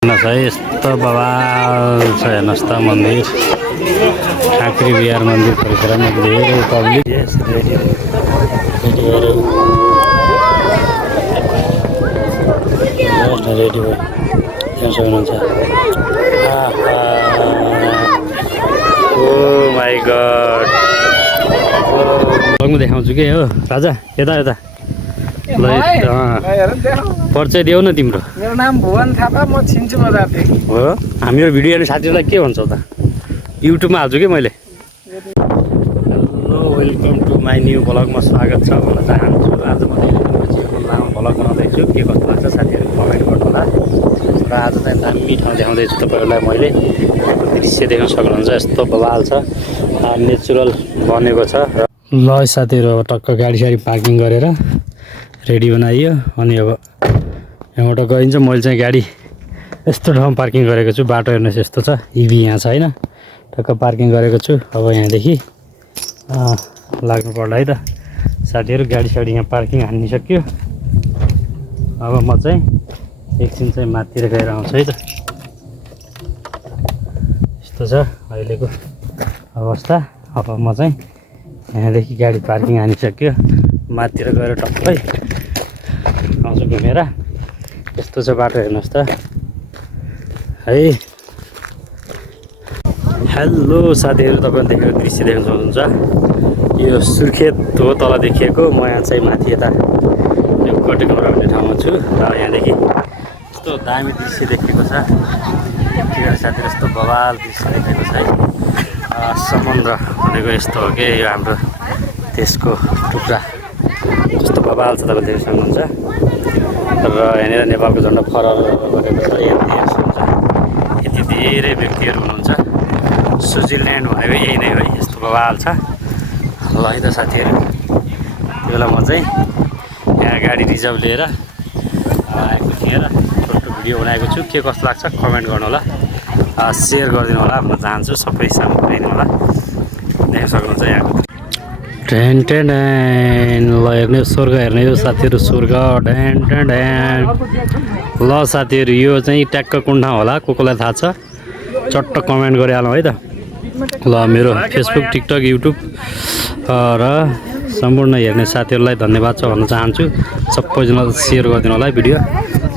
यस्तो बवाल छ हेर्नुहोस् त मन्दिर काँक्री बिहार मन्दिर परिसरमा धेरै पब्लिक रेडी भयो त्यहाँ सक्नुहुन्छ। ओ माई गड ब्लगमा देखाउँछु कि हो राजा यता यता ल परिचय देऊ न तिम्रो। मेरो नाम भुवन थापा, म छिन्चु बजारदेखि हो। हामी यो भिडियो हेर्ने साथीहरूलाई के भन्छौ त? युट्युबमा हाल्छु कि मैले। Hello welcome to my new ब्लगमा स्वागत छ भन्न चाहन्छु। आज म लामो ब्लग बनाउँदैछु, के कस्तो लाग्छ साथीहरू कमेन्ट गर्नु होला। र आज चाहिँ दामी ठाउँ देखाउँदैछु तपाईँहरूलाई मैले। दृश्य देख्न सक्नुहुन्छ, यस्तो बवाल छ, नेचुरल बनेको छ। ल साथीहरू अब टक्क गाडी साडी पार्किङ गरेर रेडी बनाइयो। अनि अब यहाँबाट गइन्छ। मैले चाहिँ गाडी यस्तो ठाउँ पार्किङ गरेको छु। बाटो हेर्नुहोस् यस्तो छ, इभी यहाँ छ होइन, टक्क पार्किङ गरेको छु। अब यहाँदेखि लाग्नु पर्ला है त साथीहरू। गाडी साडी यहाँ पार्किङ हानिसक्यो। अब म चाहिँ एकछिन चाहिँ माथितिर गएर आउँछु है त। यस्तो छ अहिलेको अवस्था। अब म चाहिँ यहाँदेखि गाडी पार्किङ हानिसक्यो, माथितिर गएर टक्कै आउँछु घुमेर। यस्तो छ बाटो हेर्नुहोस् त है। हेलो साथीहरू, तपाईँले देखेको दृश्य देख्न सक्नुहुन्छ, यो सुर्खेत हो तल देखिएको। म यहाँ चाहिँ माथि यता यो कटेकमरा भन्ने ठाउँमा छु। र यहाँदेखि यस्तो दामी दृश्य देखेको छ। ठिक साथीहरू, यस्तो बवाल दृश्य देखेको छ है। समुद्र भनेको यस्तो हो कि यो हाम्रो देशको टुक्रा यस्तो बवाल छ, तपाईँले देख्न सक्नुहुन्छ। र यहाँनिर नेपालको झन्डा फहर गरेको छ। यति धेरै व्यक्तिहरू हुनुहुन्छ। स्विजरल्यान्ड भनेको यही नै हो, यस्तो बवाल छ। ल है त साथीहरू, त्यो बेला म चाहिँ यहाँ गाडी रिजर्भ लिएर आएको थिएँ र छोटो भिडियो बनाएको छु। के कस्तो लाग्छ कमेन्ट गर्नु होला, सेयर गरिदिनु होला भन्न चाहन्छु। सबै सामु पुऱ्याइदिनु होला। देख्न सक्नुहुन्छ यहाँको ढ्यान ढ्यान ढ्यान। ल हेर्ने स्वर्ग हेर्ने यो साथीहरू, स्वर्ग ढ्यान ढ्यान ढ्यान। ल साथीहरू, यो चाहिँ ट्याक्क कुन ठाउँ होला, कोलाई थाहा छ चट्ट कमेन्ट गरिहालौँ है त। ल मेरो फेसबुक, टिकटक, युट्युब र सम्पूर्ण हेर्ने साथीहरूलाई धन्यवाद छ भन्न चाहन्छु। सबैजना सेयर गरिदिनु होला है भिडियो।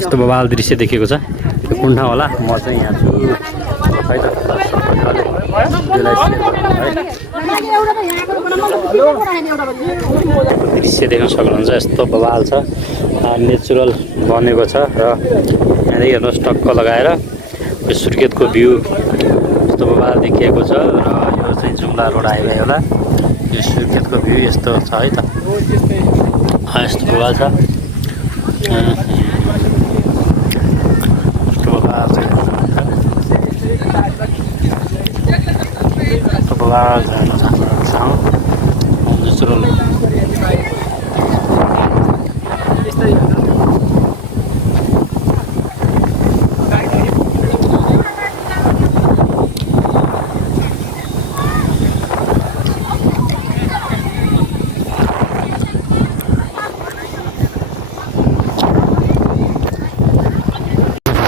यस्तो बवाल दृश्य देखेको छ, कुन ठाउँ होला। म चाहिँ यहाँ छु है त। दृश्य देख्न सक्नुहुन्छ, यस्तो बवाल छ, नेचुरल बनेको छ। र यहाँदेखि हेर्नुहोस् टक्क लगाएर यो सुर्खेतको भ्यू यस्तो बवाल देखिएको छ। र यो चाहिँ जुम्ला रोड हाइवे होला। यो सुर्खेतको भ्यू यस्तो छ है त। यस्तो बवाल छ, यस्तो बवाल छ, यस्तो बवाल छ ठाउँ नेचुरल।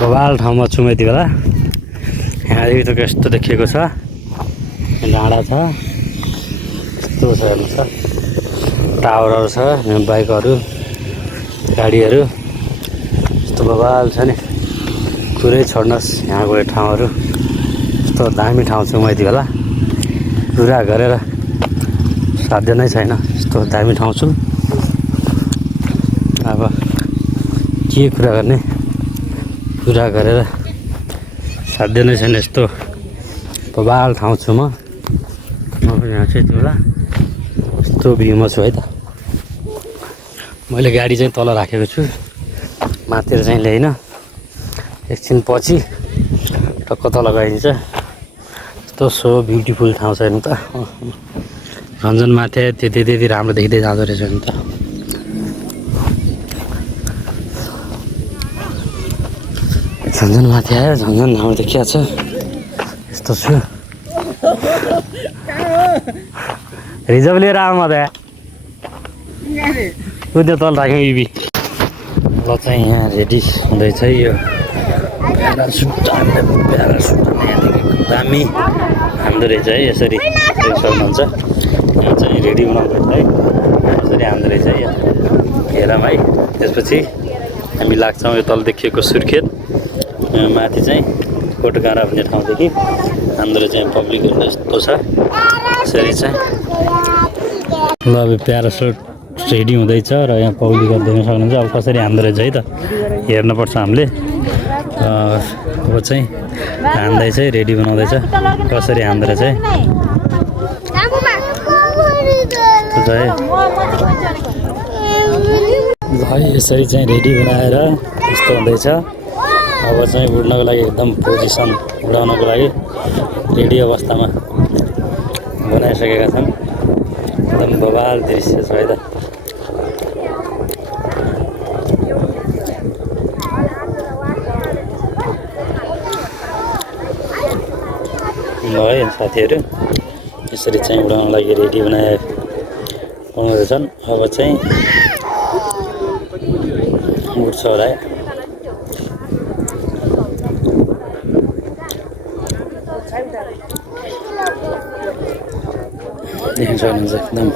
बवाल ठाउँमा छु म यति बेला। यहाँदेखि त यस्तो देखिएको छ, डाँडा छ, यस्तो छ हेर्नुहोस् त, टावरहरू छ, बाइकहरू, गाडीहरू, यस्तो बवाल छ नि। कुरै छोड्नुहोस् यहाँको यो ठाउँहरू। यस्तो दामी ठाउँ छु म यति बेला। कुरा गरेर साध्य नै छैन, यस्तो दामी ठाउँ छु। अब के कुरा गर्ने, कुरा गरेर साध्य नै छैन। यस्तो बवाल ठाउँ छु म यहाँ चाहिँ। यति बेला यस्तो भ्यूमा छु है त। मैले गाडी चाहिँ तल राखेको छु, माथितिर चाहिँ ल्याइन। एकछिन पछि टक्क तल गइन्छ। यस्तो सो ब्युटिफुल ठाउँ छ हेर्नु त। झन्झन माथि त्यति राम्रो देखिँदै जाँदो रहेछ हेर्नु त। झन्झन माथि आयो, झन्झन राम्रो देखिया छ। यस्तो छु, रिजर्भ लिएर आऊ म त। कुद्यो तल राख्यौँ इभी। ल चाहिँ यहाँ रेडी हुँदैछ यो प्यारासुट यहाँदेखि दामी हान्दो रहेछ है। यसरी देख्न सक्नुहुन्छ यहाँ चाहिँ रेडी बनाउँदैछ है। यसरी हान्दो रहेछ है घेरामा है। त्यसपछि हामी लाग्छौँ यो तल देखिएको सुर्खेत माथि चाहिँ कोटगाँडा भन्ने ठाउँदेखि हान्दो रहेछ। यहाँ पब्लिकहरू यस्तो छ यसरी चाहिँ। ल अब प्यारासुट रेडी हुँदैछ र यहाँ पब्लिकहरू देख्न सक्नुहुन्छ अब कसरी हान्दो रहेछ है त हेर्नुपर्छ हामीले। अब चाहिँ हान्दैछ है रेडी बनाउँदैछ कसरी हान्दो रहेछ है। ल यसरी चाहिँ रेडी बनाएर यस्तो हुँदैछ। अब चाहिँ उड्नको लागि एकदम पोजिसन उडाउनको लागि रेडी अवस्थामा बनाइसकेका छन्। एकदम बवाल दृश्य छ है त। है साथीहरू यसरी चाहिँ उडाउन लागि रेडी बनाउँदैछन्। अब चाहिँ उड्छ होला है। देख्न सक्नुहुन्छ एकदम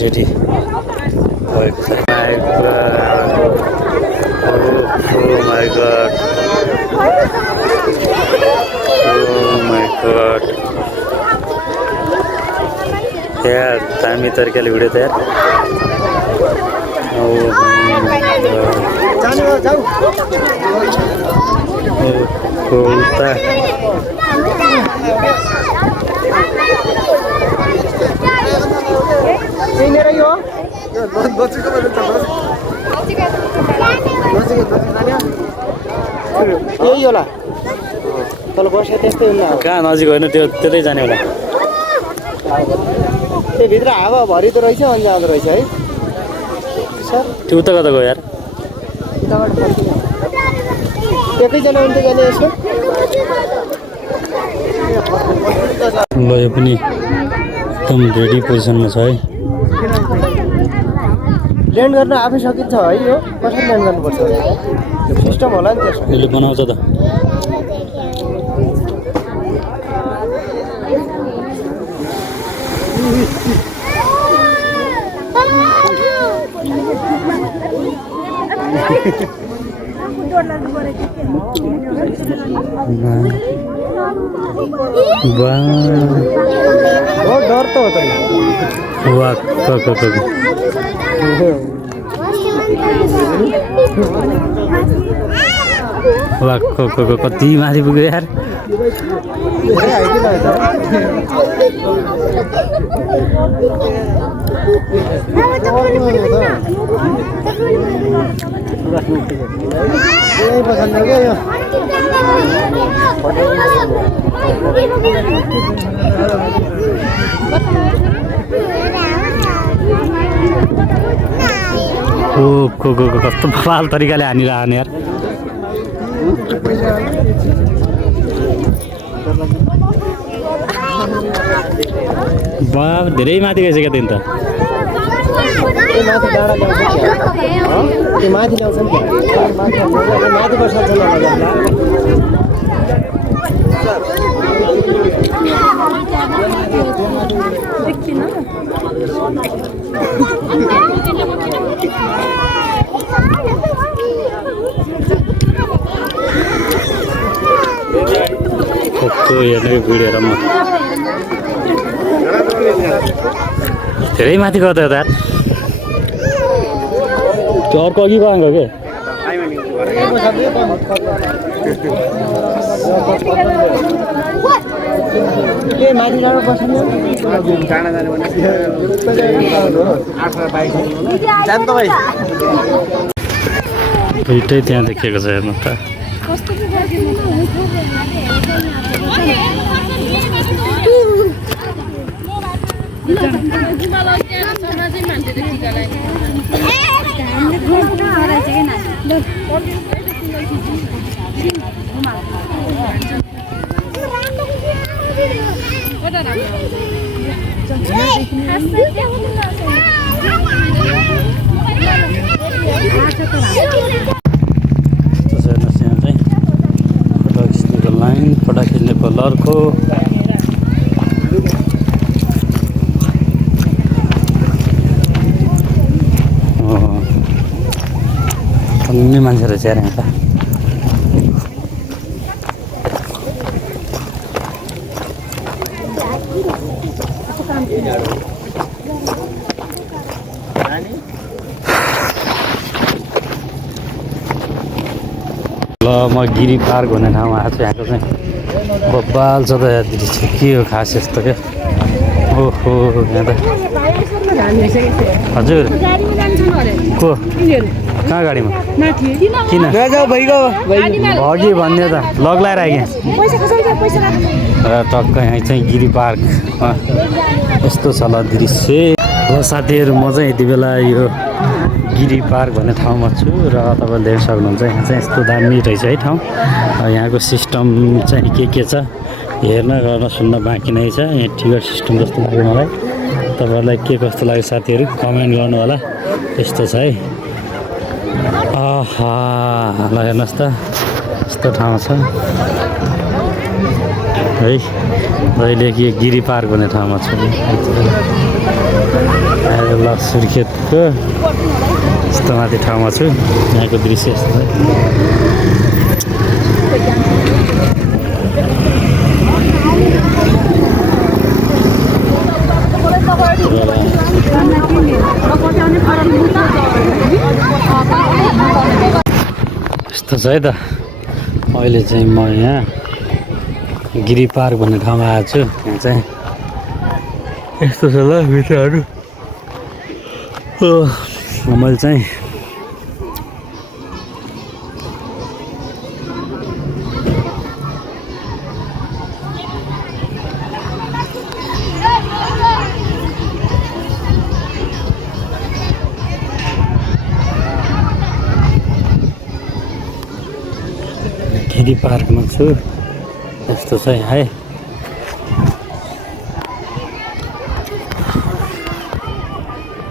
रेडी भएको छ। माय गॉड यार दामी तरिकाले उड्यो त यार। यही होला तल बस्यो त्यस्तै हुन्न। कहाँ नजिक होइन त्यो त्यतै जाने होला। त्यो भित्र हावा भरिदो रहेछ अनि जाँदो रहेछ है सर। त्यो उता कता गयो यार। एकैजना हुन्थ्यो जाने यसो। ल यो पनि एकदम रेडी पोजिसनमा छ है। ल्यान्ड गर्न आफै सकिन्छ है यो कसरी ल्यान्ड गर्नुपर्छ सिस्टम होला नि त्यसमा। यसले बनाउँछ त। डर त हो त कति माथि पुग्यो यार। कस्तो बवाल तरिकाले हानिरहने यार। बाब धेरै माथि गइसक्यो त। माथि ल्याउँछ नि माथि बस्छ हेर्ने भिडियो हेरौँ। धेरै माथि गर्दा यार त्यो अर्को अघि गएको के माथि जानु पर्छ नि दुइटै त्यहाँ देखिएको छ हेर्नु त। हेर्नुहोस् यहाँ चाहिँ फोटो खिच्नेको लाइन, फोटो खिच्नेको लर्को। अन्य मान्छे रहेछ यार यहाँ त। ल म गिरी पार्क भन्ने ठाउँमा आएको छु। यहाँको चाहिँ बब्बाल छ त यहाँ दृश्य, के हो खास यस्तो क्या। ओहो यहाँ त हजुर को कहाँ गाडीमा किन भगी भन्ने त लगलाएर आएँ र टक्क यहाँ चाहिँ गिरी पार्कमा यस्तो छ ल दृश्य। ल साथीहरू म चाहिँ यति बेला यो गिरी पार्क भन्ने ठाउँमा छु र तपाईँले देख्न सक्नुहुन्छ यहाँ चाहिँ यस्तो दामी रहेछ है ठाउँ। यहाँको सिस्टम चाहिँ के छ हेर्न गर्न सुन्न बाँकी नै छ। यहाँ टिकट सिस्टम जस्तो लाग्यो मलाई। तपाईँहरूलाई के कस्तो लाग्यो साथीहरू कमेन्ट गर्नु होला। यस्तो छ है। आहा ल हेर्नुहोस् त यस्तो ठाउँ छ है। अहिले के गिरी पार्क भन्ने ठाउँमा छु ल सुर्खेतको यस्तो माथि ठाउँमा छु। यहाँको दृश्य यस्तो छ। यस्तो छ है त। अहिले चाहिँ म यहाँ गिरी पार्क भन्ने ठाउँमा आएको छु। यहाँ चाहिँ यस्तो छ ल भित्रहरू। मैले चाहिँ गिरी पार्कमा छु। यस्तो छ है।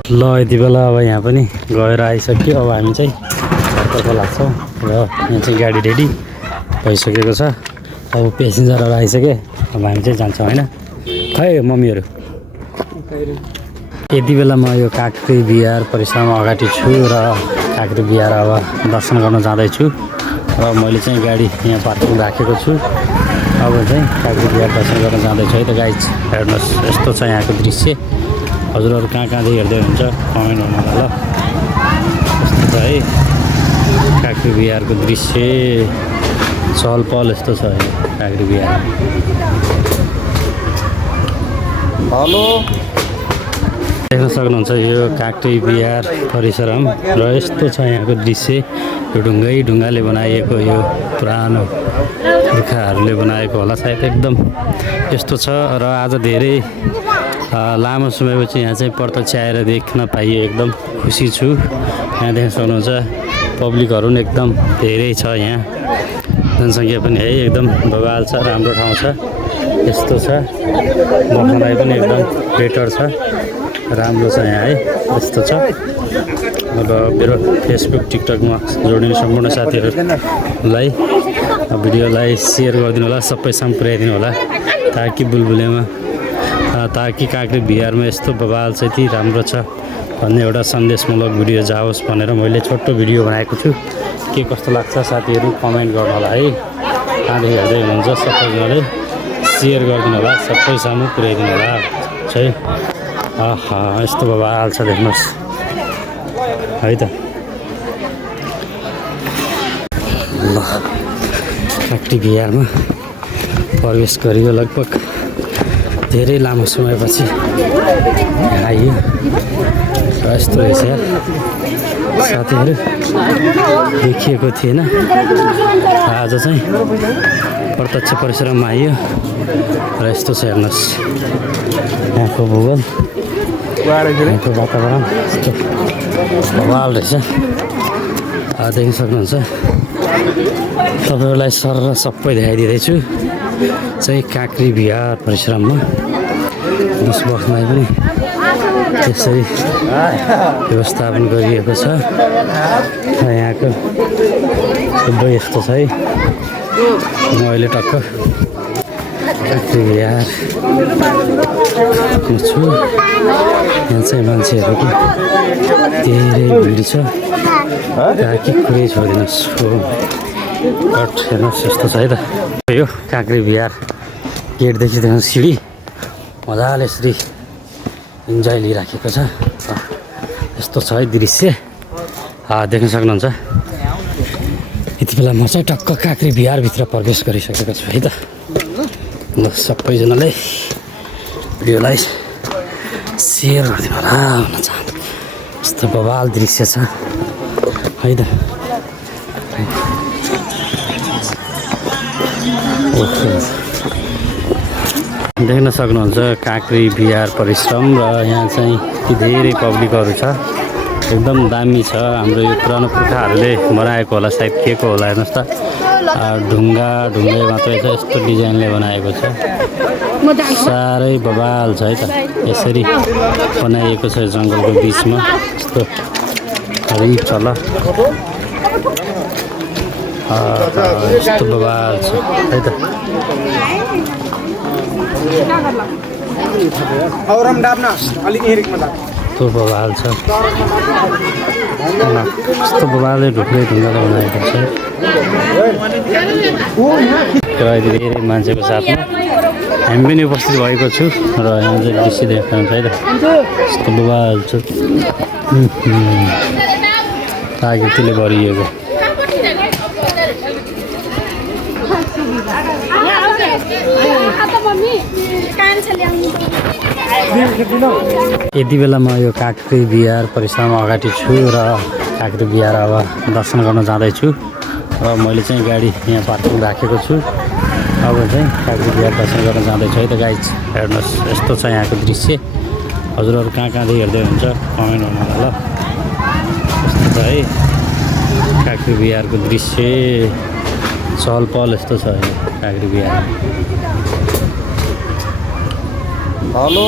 ल यति बेला अब यहाँ पनि गएर आइसक्यो। अब हामी चाहिँ घरतर्फ लाग्छौँ र यहाँ चाहिँ गाडी रेडी भइसकेको छ। अब पेसेन्जरहरू आइसके। अब हामी चाहिँ जान्छौँ होइन। खै मम्मीहरू यति बेला म यो काँक्री बिहार परिसरमा अगाडि छु र काँक्री बिहार अब दर्शन गर्न जाँदैछु र मैले चाहिँ गाडी यहाँ पार्किङ राखेको छु। अब चाहिँ काँक्री बिहार दर्शन गर्न जाँदैछु है त गाइज। हेर्नुहोस् यस्तो छ यहाँको दृश्य। हजुरहरू कहाँ कहाँदेखि हेर्दै हुन्छ कमेन्ट गर्नु होला ल। यस्तो छ है काँक्री बिहारको दृश्य। चहल पहल यस्तो छ है काँक्री बिहार। हेलो देख्न सक्नुहुन्छ यो काँक्री बिहार परिसरम र यस्तो छ यहाँको दृश्य। यो ढुङ्गाले बनाइएको यो पुरानो पुर्खाहरूले बनाएको होला सायद। एकदम यस्तो छ र आज धेरै लामो समयपछि यहाँ चाहिँ प्रत्यक्ष आएर देख्न पाइयो। एकदम खुसी छु। यहाँ देख्न सक्नुहुन्छ पब्लिकहरू पनि एकदम धेरै छ। यहाँ जनसङ्ख्या पनि है एकदम बवाल छ। राम्रो ठाउँ छ। यस्तो छ बस्नलाई पनि एकदम बेटर छ। राम्रो छ यहाँ है। यस्तो छ। अब मेरो फेसबुक टिकटकमा जोडिने सम्पूर्ण साथीहरूलाई भिडियोलाई सेयर गरिदिनु होला। सबैसँग पुर्याइदिनु होला ताकि बुलबुलेमा ताकि काँक्री बिहारमा यस्तो बवाल छ यति राम्रो छ भन्ने एउटा सन्देशमूलक भिडियो जाओस् भनेर मैले छोटो भिडियो बनाएको छु। के कस्तो लाग्छ साथीहरू कमेन्ट गर्नु होला है। कहाँदेखि हेर्दै हुनुहुन्छ सबैजनाले सेयर गरिदिनु होला। सबैसँग पुर्याइदिनु होला है। आहा यस्तो बवाल छ देख्नुहोस् है त। ल काँक्री बिहारमा प्रवेश गरियो। लगभग धेरै लामो समयपछि आइयो र यस्तो रहेछ यार साथीहरू। देखिएको थिएन आज चाहिँ प्रत्यक्ष परिसरमा आइयो र यस्तो छ हेर्नुहोस् यहाँको भूगोल यहाँको वातावरण यस्तो बवाल रहेछ। देख्न सक्नुहुन्छ। तपाईँहरूलाई सर सबै देखाइदिँदैछु। चाहिँ काँक्री बिहार परिश्रममा बसमा पनि त्यसरी व्यवस्थापन गरिएको छ। र यहाँको शुद्ध यस्तो छ है। म अहिले टक्क काँक्री बिहारमा छु। यहाँ चाहिँ मान्छेहरूको धेरै भिड छ। के कुरै छोडिदिनुहोस् बट हेर्नुहोस् यस्तो छ है त। यो काँक्री बिहार गेटदेखि देख्नु सिँढी मजाले यसरी इन्जोय लिइराखेको छ। यस्तो छ है दृश्य देख्न सक्नुहुन्छ। यति बेला म चाहिँ टक्क काँक्री बिहारभित्र प्रवेश गरिसकेको छु है त। ल सबैजनाले भिडियोलाई सेयर गरिदिनु होला भन्न चाहन्छु। यस्तो बवाल दृश्य छ है त। देख्न सक्नुहुन्छ काँक्री बिहार परिश्रम र यहाँ चाहिँ यति धेरै पब्लिकहरू छ। एकदम दामी छ। हाम्रो यो पुरानो पुर्खाहरूले बनाएको होला सायद के को होला हेर्नुहोस् त। ढुङ्गा मात्रै छ यस्तो डिजाइनले बनाएको छ। साह्रै बवाल छ है त। यसरी बनाइएको छ जङ्गलको बिचमा यस्तो हरिक तल यस्तो बवाल छ है त। यस्तो बवाल छ। यस्तो बवालले ढुक्कै ढुङ्गाले बनाएको छ। र धेरै मान्छेको साथमा हामी पनि उपस्थित भएको छु र यहाँ चाहिँ दृश्य देख्नुहुन्छ है त। यस्तो बवाल छ। प्राकृतिले भरिएको। यति बेला म यो काँक्री बिहार परिसरमा अगाडि छु र काँक्री बिहार अब दर्शन गर्न जाँदैछु। र मैले चाहिँ गाडी यहाँ पार्किङ राखेको छु। अब चाहिँ काँक्री बिहार दर्शन गर्न जाँदैछु है त गाइज। हेर्नुहोस् यस्तो छ यहाँको दृश्य। हजुरहरू कहाँदेखि हेर्दै हुन्छ कमेन्ट गर्नु होला ल। यस्तो छ है काँक्री बिहारको दृश्य। चहल पहल यस्तो छ काँक्री बिहार। हेलो